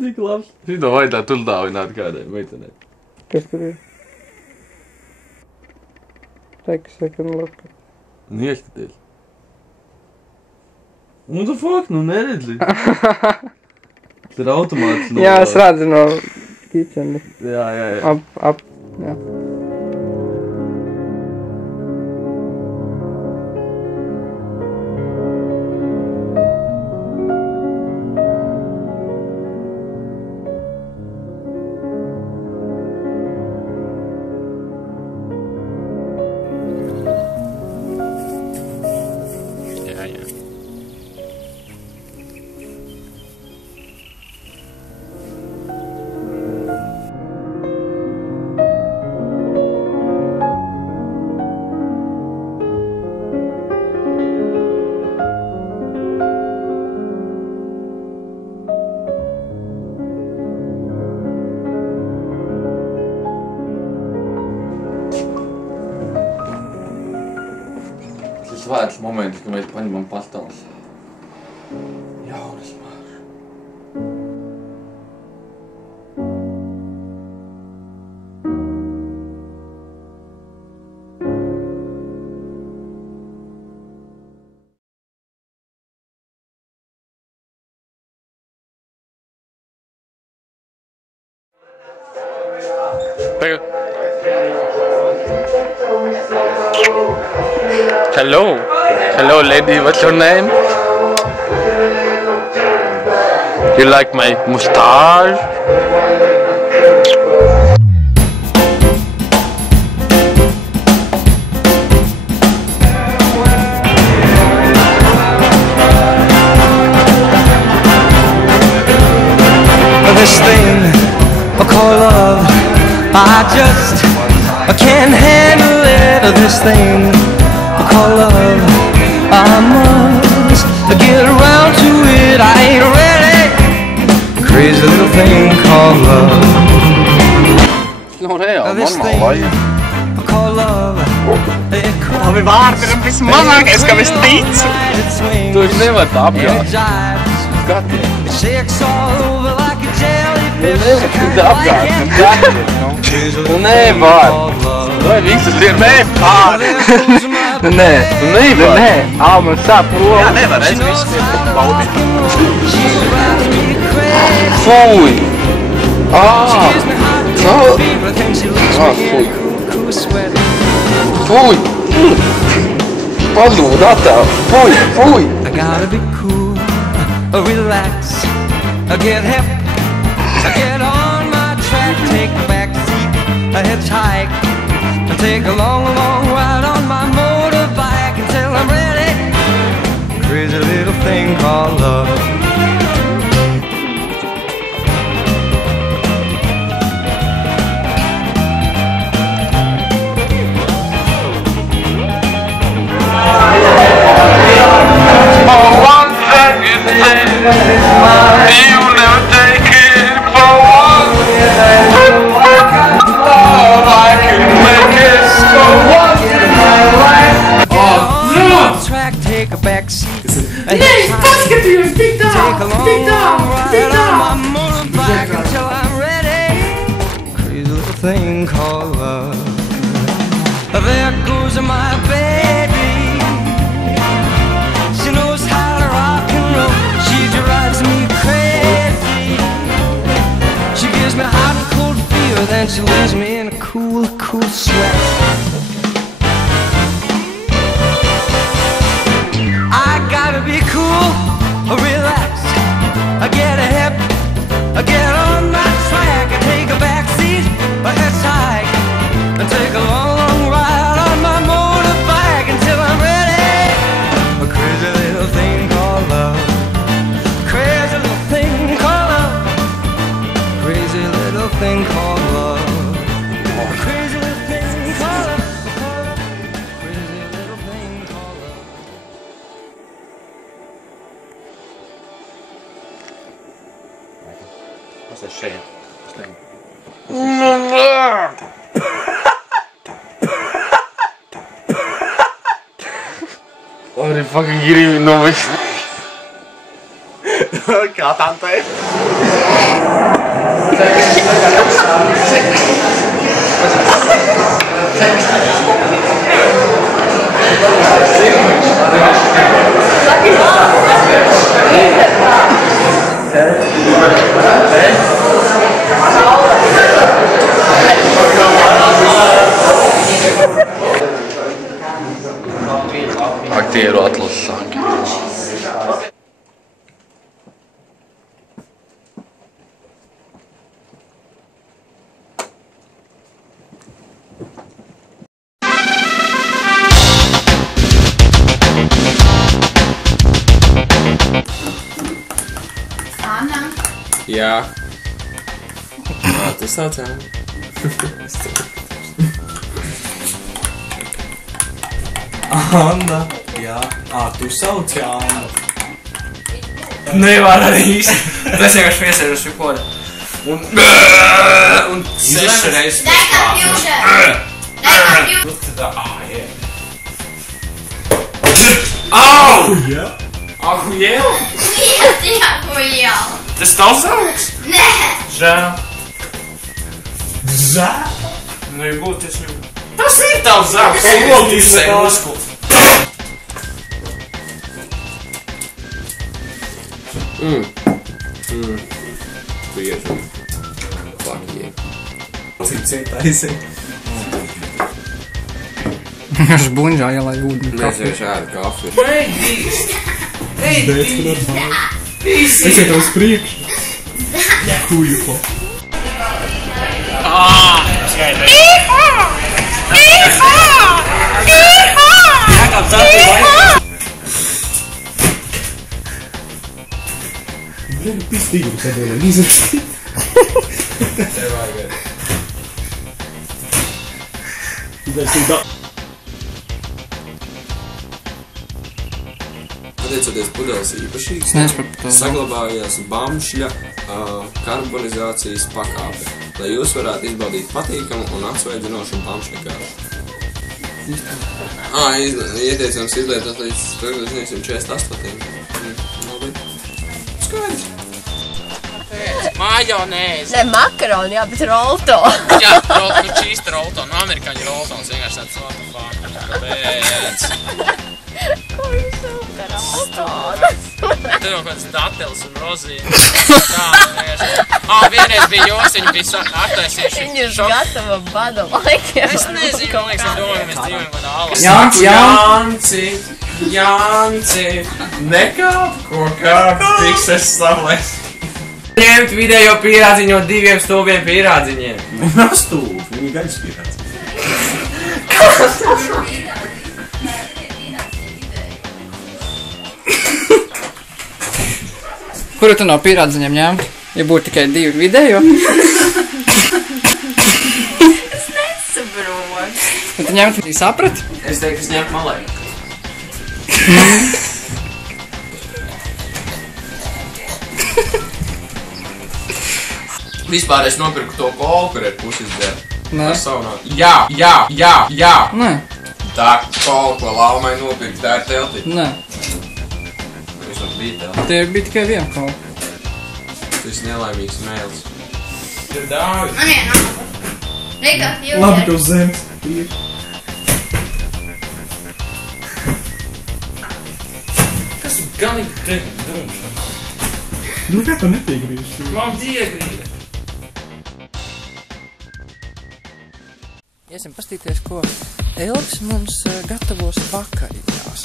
Tik labs. Šito vajadzētu uzdāvināt kādai meitenei. Kas tur ir? Second look. Nu ieskaties. What the fuck? Nu neredzi. Tas ir automāts no... Jā, es redzu no kitcheni. Jā. Jā. Svēts moments, kad mēs paņemam pastāvs. Jaunas mārs. Hello lady, what's your name? You like my mustache? This thing I call love, I can't handle it. This thing I call love, I must get around to it. I ain't ready. Crazy little thing called love. No reāli, This normāli thing vajag. I call love. Labi vārdi ir vismazākais, kam es ticu. Tu esi nevar tā apgāt. Skaties. It shakes all over like a jellyfish. Tu nevar tā apgāt. Tu nevar. Vai visas ir Pāri. Nē, tu nevar. Nē, man sāp roka. Jā, nevar, es visu baudīt. Fuj. Fuj. Padod attēl. Fuj. I gotta be cool, relax, get hip, get on my track, take a back seat, hitchhike, and take a long ride on my motorbike until I'm ready. Crazy little thing called love. Take a back seat. Nee, paskatījos, tik tā, Ride on my motorbike until I'm ready. Crazy little thing called love. There goes my baby. She knows how to rock and roll. She drives me crazy. She gives me hot and cold fever, then she leaves me in a cool sweat. Be cool, relax, get a hip, get on my track, take a back seat, hitchhike, and take a long ride on my motorbike until I'm ready. A crazy little thing called love. Crazy little thing called love. Crazy little thing called love. A crazy little thing called love. Crazy little thing called love. What's that shame? Are you fucking kidding me? No way. Kā tantei? Aktieru atlases sanki. Anna. Jā. Kā tu sauc, Anna? Anna, jā. Tu sauc Anna. Nevar arī īsti. Tas vienkārši piesēžas pie koda. Un 6 reizes Computer. Au! Ahujēl? Tas tavs sauks? Nē. Žēl. Žēl? Nu, ja būtu, tas jau... Tas ir tavs sauks! Lodīsē muskuli. Tu iežu. Fuck yeah. Cik taisī. Viņš buņģā ielai ūdeni Mēs jau šādu kafiju. Esiet uz priekšu. Kuju ko. Pistīgu sadēļ, izrakstīt. Tev vajag. Pateicoties pudeles īpašības, nesapratu. saglabājās bamšļa karbonizācijas pakāpe, lai jūs varētu izbaudīt patīkamu un atsvaidzinošu bamšļa garšu. Ieteicams izlietot līdz 1948. Labi. Skaidrs. Majonēzi. Ne makaroni, jā, bet rolto. Jā, nu čīsta rolto, nu amerikāņu roltons vienkārši tāds what the fuck. Kāpēc? Ko jūs sūta roltonas? Tur jau kāds datels un rozīna. Tā, vienkārši. Vienreiz bija jūs, viņi bija attaisījuši. Viņi uz gatava bada laikiem. Es nezinu, man liekas, viņi domāju, mēs dzīvojam kādā alas. Janci, nekāp kokā, tikses savlēs. Ņemt vidējo pierādziņu no 2 stūbiem pierādziņiem. Nastūbi, viņi gaļas pierādziņi. Kuru tu no pierādziņiem ņemt? Ja būtu tikai 2 vidējo? Es nesaprotu. Tu ņemt, saprati? Es teiktu, es ņemt malē. Vispār es nopirku to kolu, kur ir pusis dēļ. Nē. Ar savu naudu. Jā. Nē. Tā kolu, ko Laumai nopirku, tā ir telti. Nē. Visur bija telti. Tie bija tikai viena kola. Tas nelaimīgs mēls. Ir daudz. Man viena. Rika, jūs. Labi, ka uz zemes. Kas galīgi te dumšana? Nu, kā tu nepiegrīši? Man diegrīda. Iesim pastīties, ko Elvis mums gatavos vakariņās.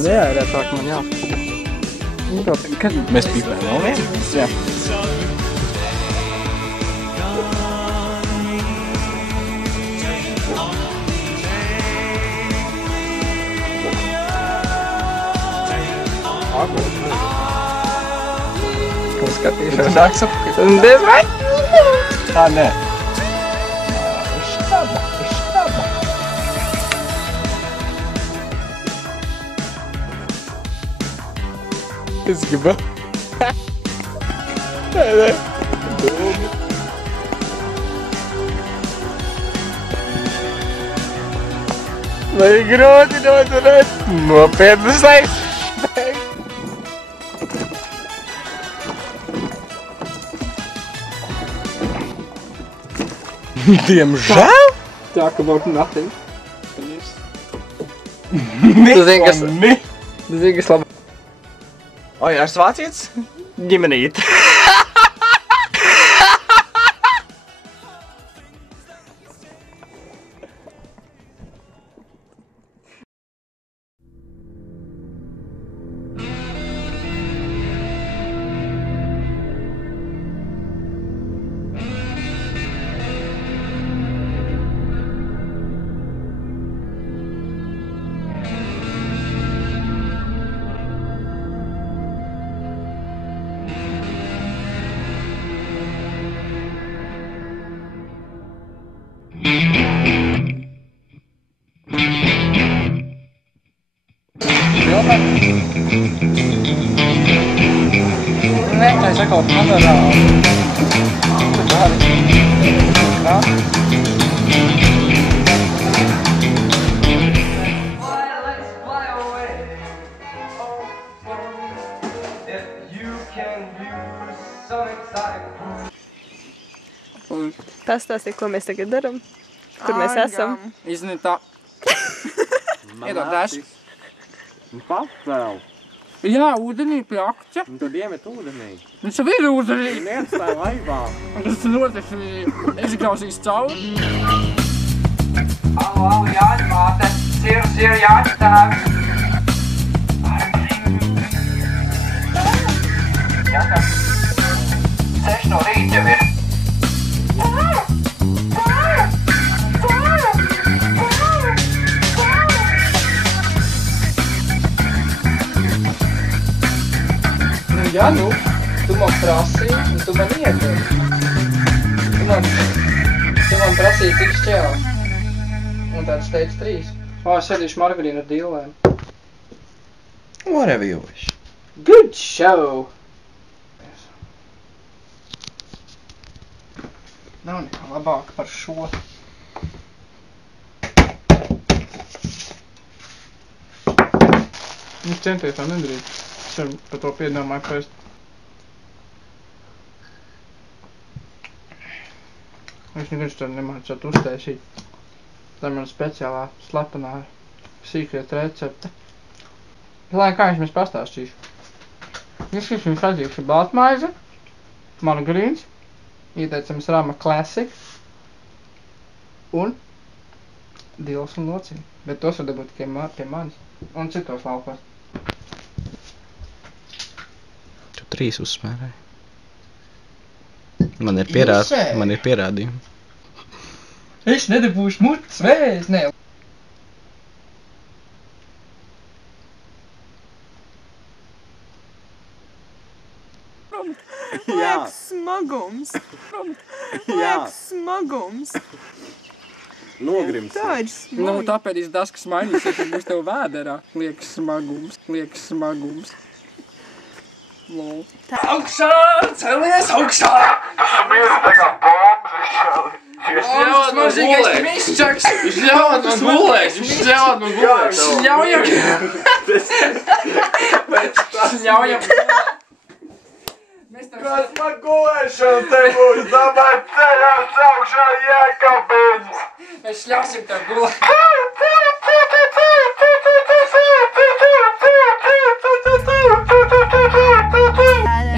Reālāk man jāskatās. Kad mēs pīpējam vēl vienu? Jā. Ko skatīšos? Sāks apkārt. Diez vai? Tā, nē. Uz štaba. Es gribu. Nē. Dūmi. Vai grūti noturēt? Nopietnas aizstēgt. Diemžēl? Talk about nothing. Tu zini, kas labi. Oi, ar vācietis? Ģimenīt. Nē, es atkal kamerā. Pastāstīja, ko mēs tagad daram? Kur mēs esam? Isn't it that? Iedod dažu. Papēl. Jā, ūdenī pie akča. Un tad iemet ūdenī. Viņš jau ir ūdenī. Neiestāja laivā. Un tas noteikti izklausīs cauri. Allo, Jāņa māte. Sir, Jāņa tēvs. Jā, 6 no rīta jau ir. Ja, nu, tu man prasīji, un tu man iedod. Tu man prasīji cik šķēl. Un tad es teicu 3. Es ēdīšu margarīnu ar dīlēm. Whatever you wish. Good show! Nav nekā labāk par šo. Viņš centies tā nedarīt. Es par to piedomāju pēc. Viņš neviens to nemācot uztaisīt. Tā man speciālā, slepenā, secret recepte. Lai kā viņš mēs pastāstīšu. Viss viņš atzīšu baltmaize, margarīns, ieteicams Rama Classic un dīles un lociņi. Bet tos var dabūt tikai pie manis un citos laukos. 3 uzsmērēji. Man ir pierādījumi. Es nedabūšu mutes vēs, nē. Liek smagums. Liek smagums. Nogrims. Tā ir smagi. Nu, tāpēc daskas mainīsies, ja būs tev vēderā. Liek smagums. Lol. Augšā! Celies augšā! Viņš ļaut man gulēt! Kas man gulēšana te būs? Domāju, ceļā saukšā Jēkabiņas. Mēs šļausim tev gulēt.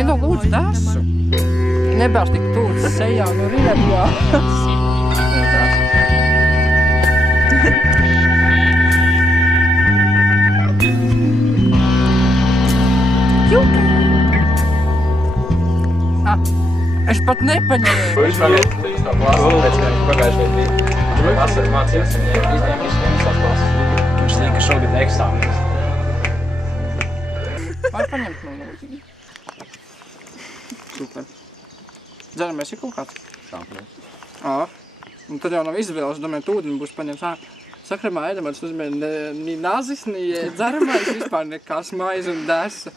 Iedod lūdzu desu. Nebārs tik tūlīt sejā no riebjās. Es pat nepaņēmu. Viņš man līdz no klases, pēc kā viņš pagājušajā bija. Viņš vasarā mācījās un izņēma visiem savas klases. Viņš zina, ka šogad eksāmenis. Var paņemt no lūdzu. Super. Dzeramies ir kaut kāds? Šāpnes. Un tad jau nav izvēles, domāju, ūdeni būs paņemts. Sakramā ēdamats uzmēr ni nazis, ni dzeramais, vispār nekas, maize un desa.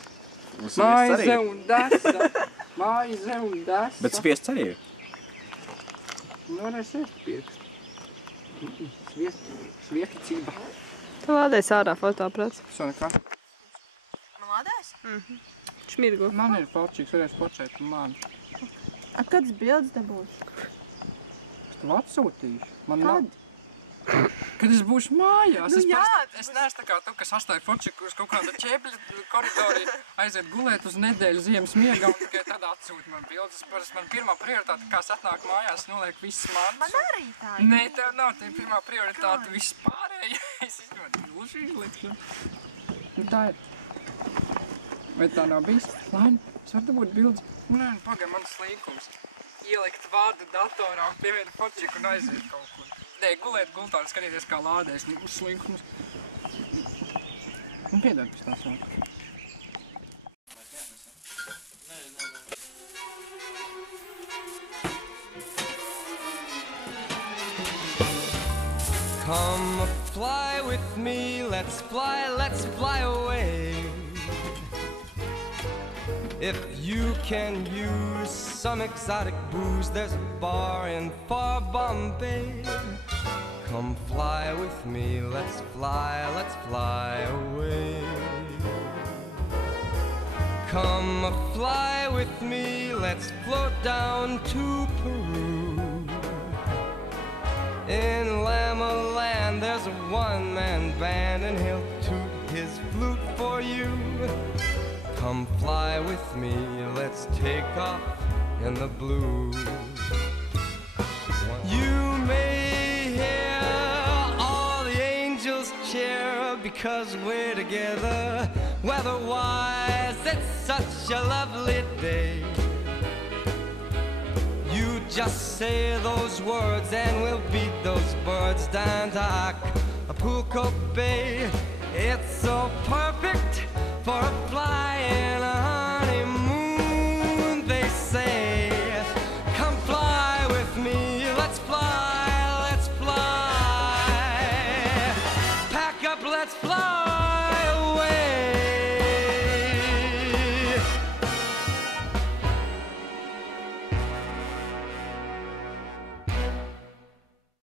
Maize un desa. Maize un desa. Bet spiests arī ir. Nu, varēs ēst pirkst. Sviesticība. Tu lādēs ārā fotoaprats. Šo nekā. Man lādēs? Šmirgu. Man ir forčīgs, varēs forčēt man. A, kāds bildes nebūs? Es tev atsūtīšu. Man nav. Kad es būšu mājās, Nu jā, es neesmu tā kā tu, kas atstāja forčiku uz kaut kāda ķēpļa koridori, aiziet gulēt uz nedēļu ziemas miegā un tikai tad atsūt man bildes. Parasti man pirmā prioritāte, kā es atnāku mājās, noliek viss mans. Man arī tā. Nē, tev nav tā pirmā prioritāte, viss pārējais. Es ļoti gluži izlikšu. Nu tā ir. Vai tā nav bijis? Laini, es varu dabūt bildes. Nē, pagai, mans līkums. Ielikt vārdu datorā un pievienu forčiku un aiziet kaut kur. Nē, gulēt gultā un skatīties, kā lādēs slinkums. Un piedod pēc tās vārdu. Come fly with me, let's fly away. If you can use some exotic booze, there's a bar in far Bombay. Come fly with me, let's fly away. Come fly with me, let's float down to Peru. In Llama Land there's a one-man band and he'll toot his flute for you. Come fly with me, let's take off in the blue. You may hear all the angels cheer because we're together. Weather-wise, it's such a lovely day. You just say those words and we'll beat those birds down to Acapulco Bay. It's so perfect for a fly and a honeymoon, they say. Come fly with me, let's fly, let's fly. Pack up, let's fly.